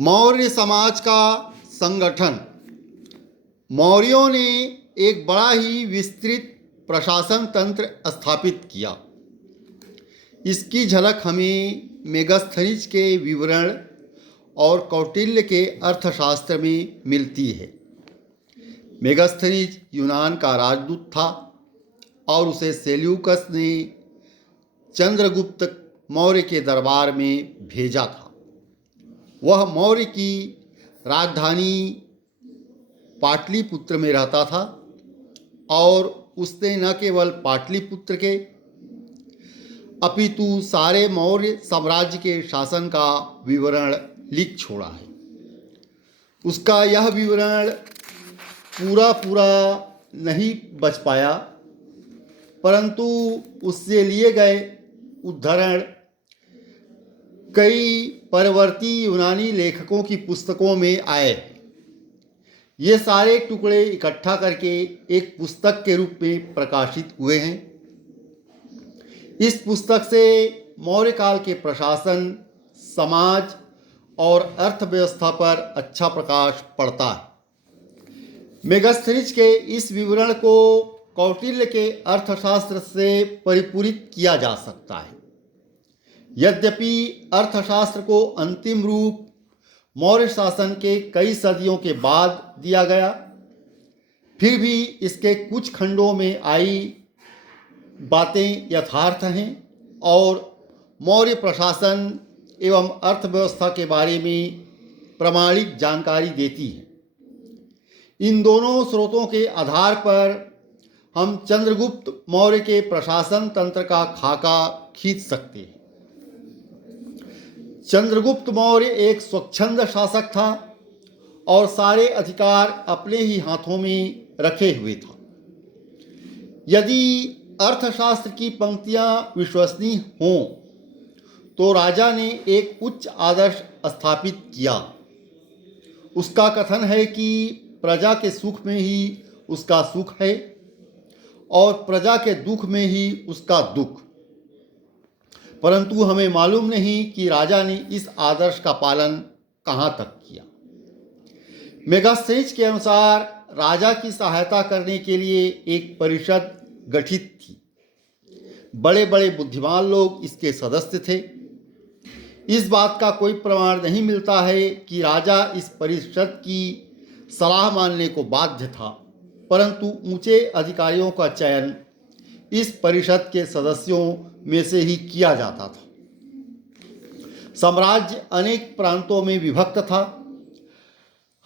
मौर्य समाज का संगठन। मौर्यों ने एक बड़ा ही विस्तृत प्रशासन तंत्र स्थापित किया। इसकी झलक हमें मेगास्थनीज के विवरण और कौटिल्य के अर्थशास्त्र में मिलती है। मेगास्थनीज यूनान का राजदूत था और उसे सेल्यूकस ने चंद्रगुप्त मौर्य के दरबार में भेजा था। वह मौर्य की राजधानी पाटलिपुत्र में रहता था और उसने न केवल पाटलिपुत्र के अपितु सारे मौर्य साम्राज्य के शासन का विवरण लिख छोड़ा है। उसका यह विवरण पूरा नहीं बच पाया, परंतु उससे लिए गए उद्धरण कई परवर्ती यूनानी लेखकों की पुस्तकों में आए। ये सारे टुकड़े इकट्ठा करके एक पुस्तक के रूप में प्रकाशित हुए हैं। इस पुस्तक से मौर्य काल के प्रशासन, समाज और अर्थव्यवस्था पर अच्छा प्रकाश पड़ता है। मेगास्थनीज के इस विवरण को कौटिल्य के अर्थशास्त्र से परिपूरित किया जा सकता है। यद्यपि अर्थशास्त्र को अंतिम रूप मौर्य शासन के कई सदियों के बाद दिया गया, फिर भी इसके कुछ खंडों में आई बातें यथार्थ हैं और मौर्य प्रशासन एवं अर्थव्यवस्था के बारे में प्रामाणिक जानकारी देती है। इन दोनों स्रोतों के आधार पर हम चंद्रगुप्त मौर्य के प्रशासन तंत्र का खाका खींच सकते हैं। चंद्रगुप्त मौर्य एक स्वच्छंद शासक था और सारे अधिकार अपने ही हाथों में रखे हुए था। यदि अर्थशास्त्र की पंक्तियां विश्वसनीय हों तो राजा ने एक उच्च आदर्श स्थापित किया। उसका कथन है कि प्रजा के सुख में ही उसका सुख है और प्रजा के दुख में ही उसका दुख। परंतु हमें मालूम नहीं कि राजा ने इस आदर्श का पालन कहाँ तक किया। मेगास्थनीज के अनुसार राजा की सहायता करने के लिए एक परिषद गठित थी। बड़े बड़े बुद्धिमान लोग इसके सदस्य थे। इस बात का कोई प्रमाण नहीं मिलता है कि राजा इस परिषद की सलाह मानने को बाध्य था, परंतु ऊंचे अधिकारियों का चयन इस परिषद के सदस्यों में से ही किया जाता था। साम्राज्य अनेक प्रांतों में विभक्त था।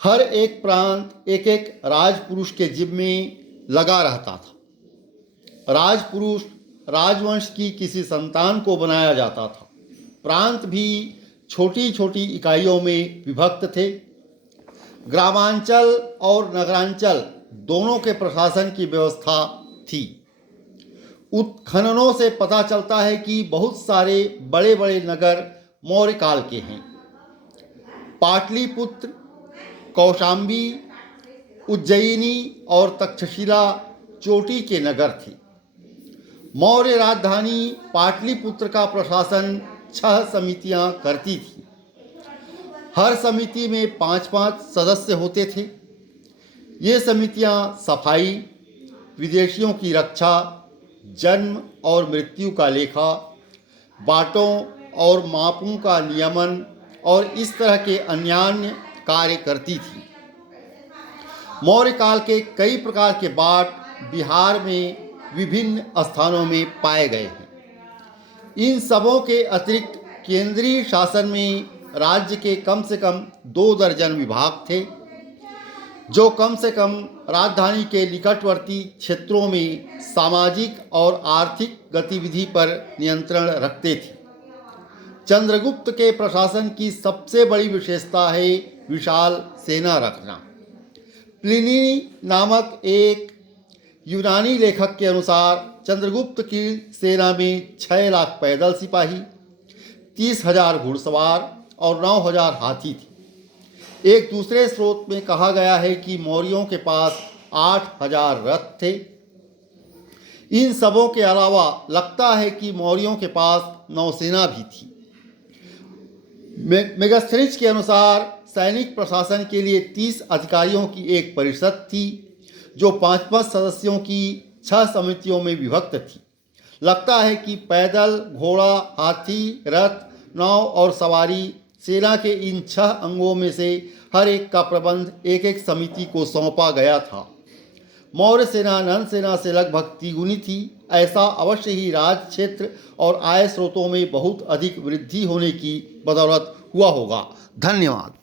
हर एक प्रांत एक एक राजपुरुष के जिम्मे लगा रहता था। राजपुरुष राजवंश की किसी संतान को बनाया जाता था। प्रांत भी छोटी छोटी इकाइयों में विभक्त थे। ग्रामांचल और नगरांचल दोनों के प्रशासन की व्यवस्था थी। उत्खननों से पता चलता है कि बहुत सारे बड़े बड़े नगर मौर्य काल के हैं। पाटलिपुत्र, कौशांबी, उज्जयिनी और तक्षशिला चोटी के नगर थे। मौर्य राजधानी पाटलिपुत्र का प्रशासन 6 समितियां करती थी। हर समिति में 5-5 सदस्य होते थे। ये समितियां सफाई, विदेशियों की रक्षा, जन्म और मृत्यु का लेखा, बाटों और मापों का नियमन और इस तरह के अन्यान्य कार्य करती थी। मौर्य काल के कई प्रकार के बाट बिहार में विभिन्न स्थानों में पाए गए हैं। इन सबों के अतिरिक्त केंद्रीय शासन में राज्य के कम से कम 2 दर्जन विभाग थे, जो कम से कम राजधानी के निकटवर्ती क्षेत्रों में सामाजिक और आर्थिक गतिविधि पर नियंत्रण रखते थे। चंद्रगुप्त के प्रशासन की सबसे बड़ी विशेषता है विशाल सेना रखना। प्लिनी नामक एक यूनानी लेखक के अनुसार चंद्रगुप्त की सेना में 6 लाख पैदल सिपाही, 30,000 घुड़सवार और 9,000 हाथी थे। एक दूसरे स्रोत में कहा गया है कि मौर्यों के पास 8,000 रथ थे। इन सबों के अलावा लगता है कि मौर्यों के पास नौसेना भी थी। मेगास्थनीज के अनुसार सैनिक प्रशासन के लिए 30 अधिकारियों की एक परिषद थी जो 5-5 सदस्यों की 6 समितियों में विभक्त थी। लगता है कि पैदल, घोड़ा, हाथी, रथ, नाव और सवारी सेना के इन 6 अंगों में से हर एक का प्रबंध एक एक समिति को सौंपा गया था। मौर्य सेना नंद सेना से लगभग तिगुनी थी। ऐसा अवश्य ही राज क्षेत्र और आय स्रोतों में बहुत अधिक वृद्धि होने की बदौलत हुआ होगा। धन्यवाद।